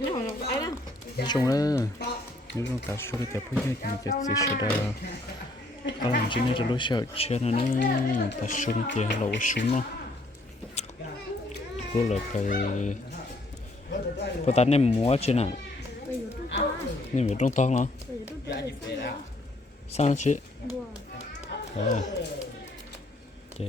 nói chung là, nếu chúng ta sửa được bây giờ thì mình sẽ chỉ sửa được ta làm chuyện này cho lối sửa chuyện này ta sửa được thì là súng nó rồi là cái có ta nên mua chuyện này. Nên mình trong toang nó sao chứ à. Thì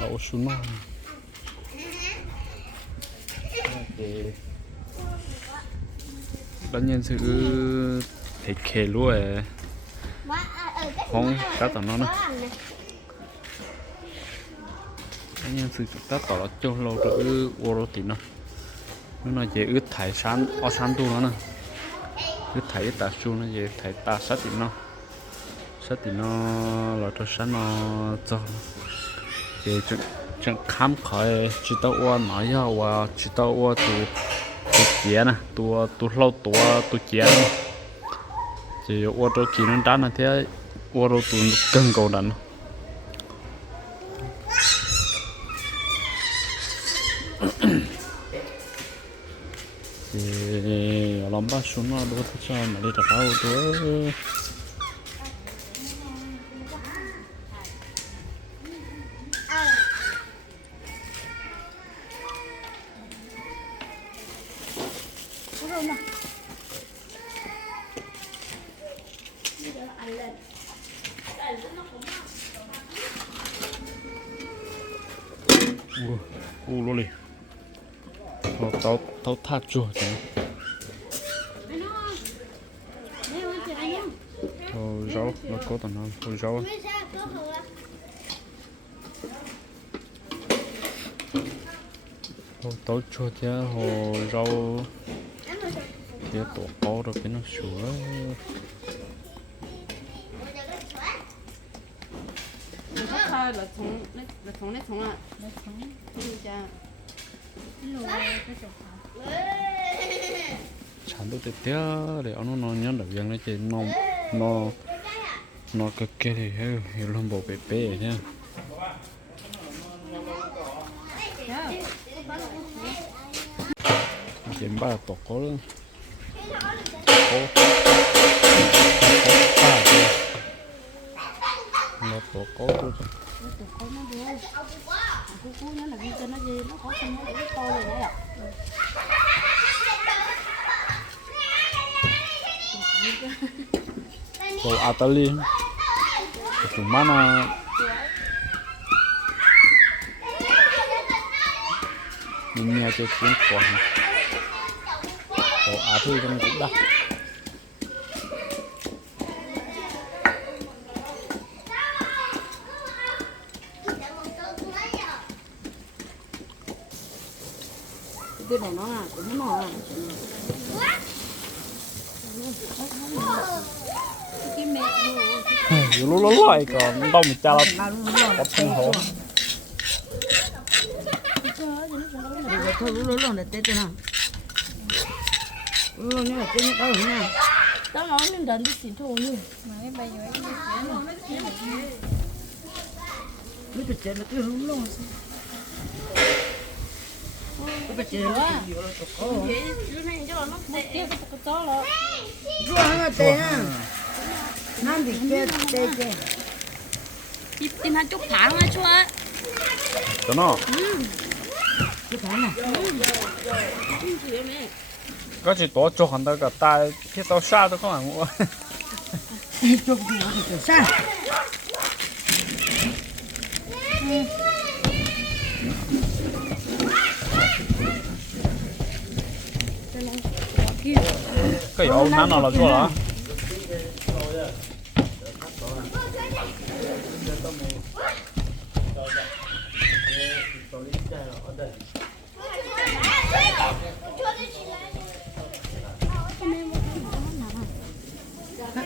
나올 수나 đánh nhân sự thầy khề lúa ấy không cá tầm nó nữa nhân sự chúng ta nó cho lâu rồi ô rô tí nó nó nói dễ ướt thải sán o sán tu nó nè. Ướt thải ta su nó dễ thải ta sát tí nó. Sát tí nó là cho sán nó cho về chẳng chẳng khám khỏi chỉ tao ô nói ya và chỉ tao ô tu tu chia nè tu tu lâu tu tu chia nè. Chỉ ô tô kỳ nó đá nè thế ô tô tu cân cầu đàn thì làm ba xuống nó đôi thế sao mà đi đặt áo đó tao tao tao tha chua chứ Thôi rau nó có tao nó thôi rau thôi, tao chua chứ hồi rau thì tổ bao được cái nó sủa thôi là thùng là thùng lấy thùng à. Lấy thùng. Cha sản xuất tiếp theo để ông nó nhớ được việc nó chỉ nó nó nó cực kỳ thì hiểu hiểu luôn bộ bể bể nhá kiếm ba tổ có luôn. Có có có luôn Kau atali, mana mình nhà chơi kau kau cậu á thư tụi con nó đưa cú cú nó là đi cho nó gì nó có không nó để to rồi đấy ạ tổ Atali tụi má nó mình nghe cho tiếng quả tổ Atali trong cũng đắt cái này nó là cũng nó là cái mẹ dù lúc lúc lại còn đâu mà cha là có thân hổ rồi thôi lúc lúc là tết nào lúc lúc là tết đâu nha tao nói nên đến đi xin thôi như mà cái bây giờ cái cái cái chuyện là cái lúc lúc cái chuyện là cái lúc lúc thế chú này cho nó tệ cái cái to là Rua hanga te ha. Nam bị che te che. tìm tìm hai chút tháng là chú ạ cho nó Cái thằng này. có chỉ tổ cho hắn ta cả tay khi tao xa tao không ăn mua Chụp gì nó thì sao? 可以，我们拿好了，坐了啊。我等你。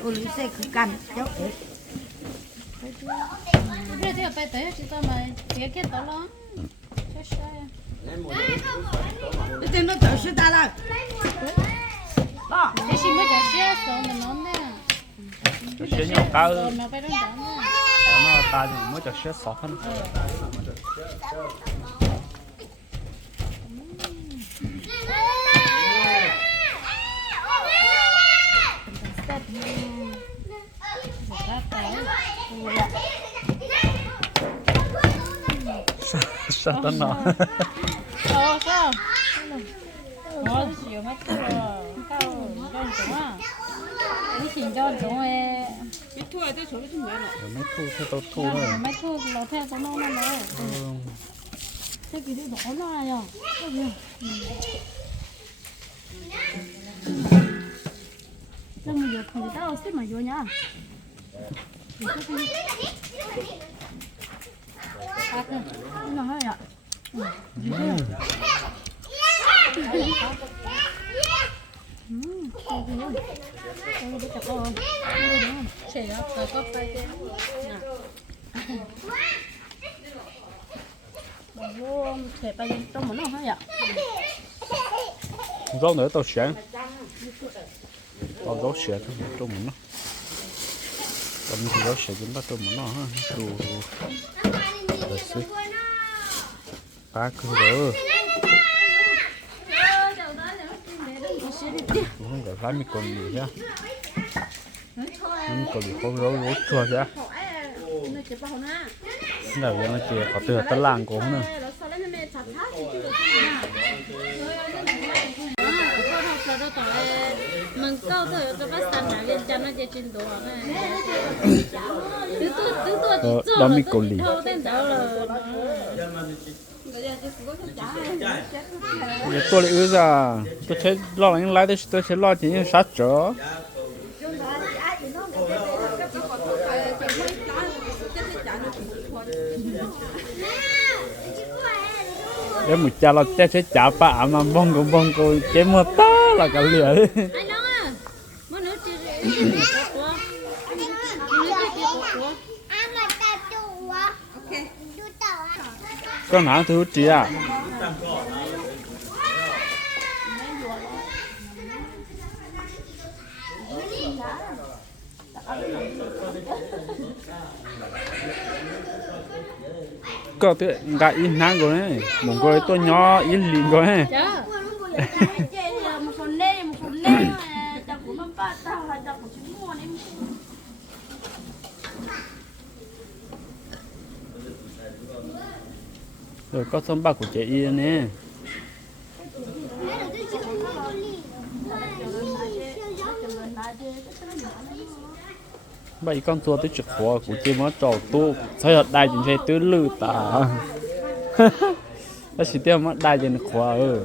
我。可干，起。不要这样，这样就他妈直接给了。Bây giờ nó tới sư ta là đó cái gì mới chả chết sao mà nó nè cho xe nhau cá rồi nó phải đón đón nè nó ta thì mới cho xe sọt hơn Step ra tới sao đó nó ờ sao nó chịu mất rồi cao cho chúng à cái gì cho chúng ấy mấy thu theo tao thu thôi mấy thu nó theo cho nó nó nó thế cái đi bỏ nó à nhở nhưng mà giờ thằng tao xếp mà vô nhá à cái nó hơi ạ vô thể bay trong một nó hơi ạ rau nữa, tao xe tao rau xe thôi trong một nó. Tao mình rau xe chúng ta trong một nó, ha. Đồ đồ ba cứ đó không phải phải mình còn gì nhá. Mình còn gì không rau rau chua chứ là vì nó chỉ có từ tận làng của nó mình câu thôi. Tôi bắt sang lại lên cho nó chơi trên đồ này Ờ, đó mình còn lì. Là Giờ tôi lại ư ra tôi thấy lo lắng lái tôi tôi sẽ lo chỉ như sát trở để một cha là cha sẽ chả bả mà bông cũng bông cô chế mưa to là cả lửa nó à mà nữa chơi chơi của nữa chơi của con nào thứ chị à? Có thể gãi in nang rồi đấy một người tôi nhỏ yên lìn rồi ấy dạ một phần nê một phần nê chả của nó ba tao là chả của chúng mua nên rồi có xong bạc của chị yên nè. Bảy con tua tới chụp khóa của chị mới trò tu. Thấy ở đại chính thế tứ lư tả. Ta chỉ tiêu mất đại chính khóa ừ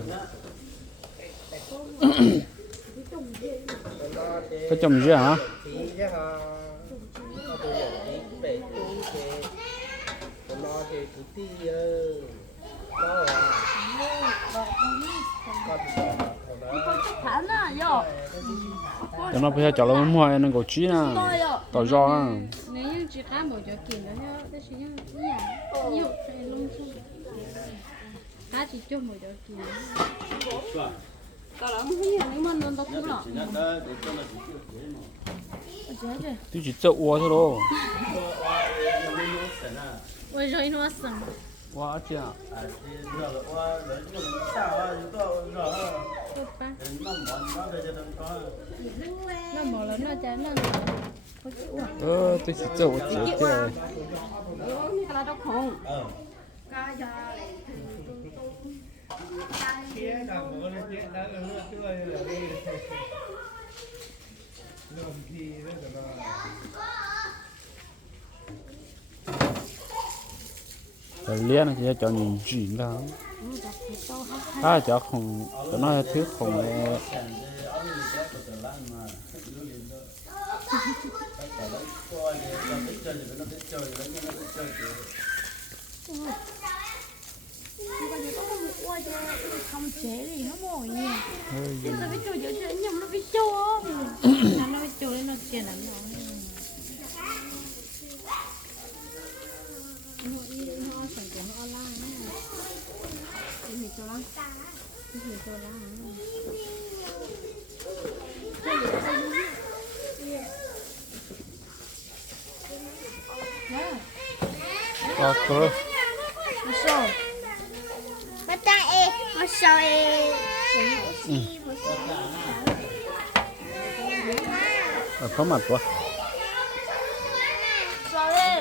có chồng chưa hả? thì thì tôi lo thì cứ tí ơ đó là con đó thả nó vô cho. Nó phải cho nó mua nó có chí nè tỏ do á nếu như chỉ khám một chỗ kiện đó nhá thế chỉ nhá nhà nhiều phải lung tung cá chỉ cho một chỗ kiện cái đó không hiểu nếu mà nó đâu cũng lọ tôi chỉ sợ uo thôi đâu ôi rồi nó sẵn uo chứ à tốt ba nó bỏ lớn nó chán nó có chịu à ờ tôi chỉ sợ uo chết chứ cái đó đâu không kia đằng một cái chuyện đó là nó tươi là đi lồng thì nó là rồi liên thì cho nhìn gì đó à cho không cho nó thứ không không chế thì nó mỏi nhỉ hơi nó biết chơi chơi chơi nhưng nó biết chơi nó biết chơi lên nó kia lắm nó nó đi nó sản của nó online nữa em hiểu cho lắm Ecco. Lo so. Ma te è, lo so è. Ờ, có mặt quá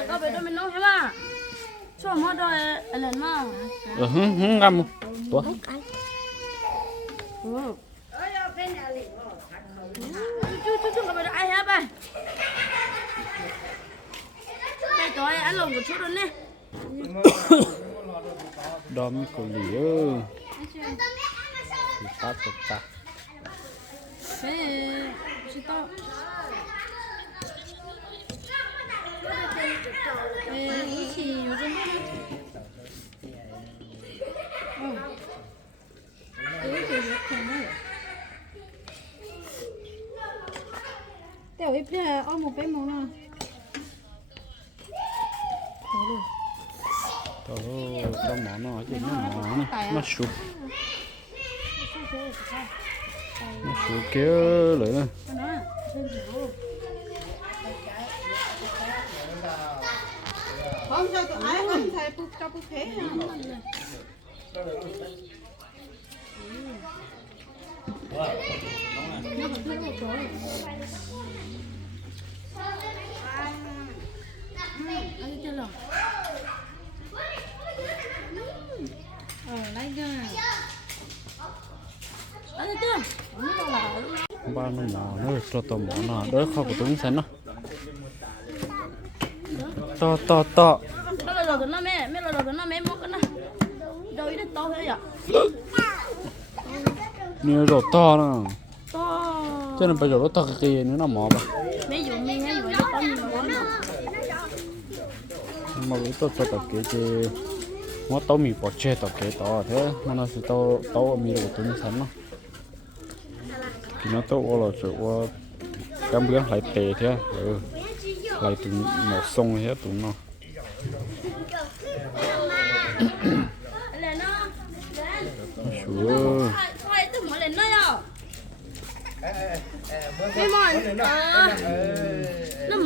có phải mình nấu thế mà cho mà rồi, lên mà ừ hưng hưng ngâm quá chút chút chút mà ai hả bà bây tối ăn lồng một chút luôn nè đó mới có lý ơ chị phát thật ta thế chứ tao Hãy subscribe cho kênh Ghiền Mì Gõ Để không bỏ lỡ những video hấp dẫn Teo ipne omu pe mo na. Tolu. Tolu to mo no ji no mo na. Ma shu. Ma shu ke le na. Không cho tụi ai không thầy cho bố thế hả? Nó còn thương một chỗ ăn chưa rồi ờ anh Ba nó mỏ nó cho to mỏ nó đỡ khó của chúng xem nó. To to to. nó là đồ nó mẹ mẹ là đồ nó mẹ mua cái nó đâu ít to thế vậy Nhiều đồ to nè. to Cho nên bây giờ nó to cái kia nữa nó mỏ bà. mẹ dùng mình hay dùng nó to nhiều quá mà mà cái tôi cho tao kế chứ nó tao mì bỏ chê tập kế tao thế, mà nó sẽ tao tao mì được tụi sẵn nó thì nó tao là chỗ ô cam bữa lại tệ thế ừ. Lại tụi một sông thế tụi nó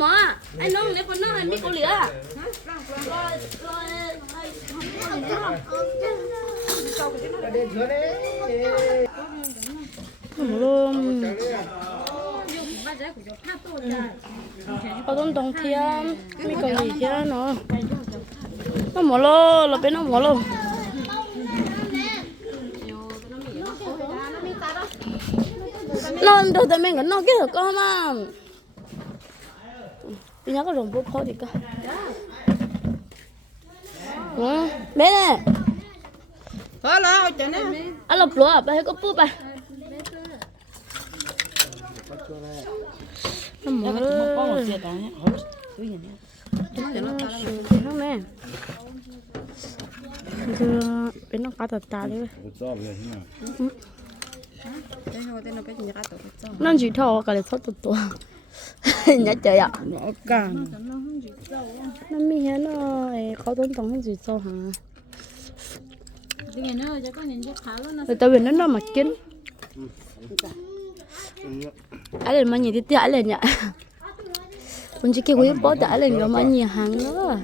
lên Mẹ anh lấy con nó anh biết có lửa à? Không luôn có đồng thiên mi con gì kia nó. Nó mở lô là bên nó lô. Nó đâu tại mình nó cái được con mà bây giờ có rồng bố khó thì cơ ừ bé nè. Thôi là cho nó anh lộc lúa à? Bà hay có búp à? Nó mở lô nó mẹ giờ bên nó cá tạt đi nó chỉ thò cái này thoát tụt tụt nhớ chơi ạ. Nó càng. Nó mi hết nó có tốn tổng gì sao hả? Cho khá luôn nó nó nó mà kín. Ai lên mà nhìn thì tiếc lên nhỉ? Mình chỉ kêu cái bó đã lên rồi mà nhìn hàng nữa.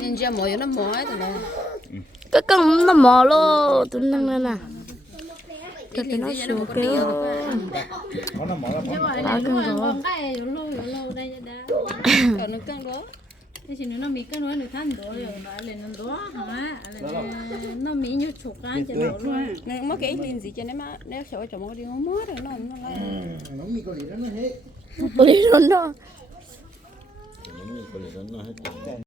Nhìn ra mọi nó mỏi rồi nè. Cái con nó mò lô tụi nó cái nó sụp kêu. Nó cái nước căng đó. Thế thì nó bị cái nó được than đó rồi nó lên nó đó hả? Lên nó bị như chục cái cho nó luôn. Nên mất cái linh gì cho nên mà nếu sợ cho mọi đi không mất rồi nó nó lại Nó mì gì đó nó hết. lẽ nó. Hết